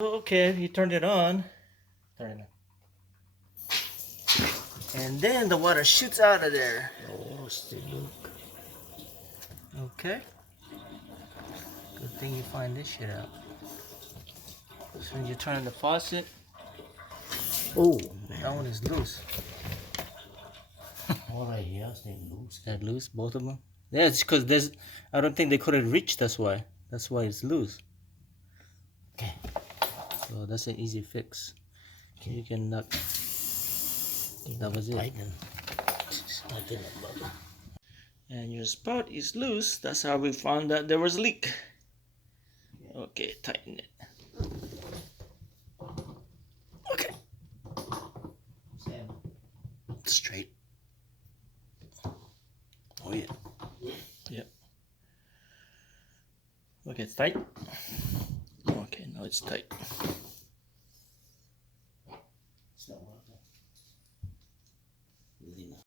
Okay, you turned it on. Turn it on. And then the water shoots out of there. Oh, still look. Okay. Good thing you find this shit out. So when you turn the faucet, Oh, that man. one is loose. All right here, they're loose. They're loose, both of them? Yeah, it's because there's, I don't think they couldn't reach, that's why. That's why it's loose. Okay. So that's an easy fix. Okay. You can knock. That was it. Tighten. Tighten up, brother. And your spout is loose. That's how we found that there was a leak. Okay, tighten it. Okay. Straight. Oh yeah. Yep. Okay, it's tight. Okay, now it's tight. It's not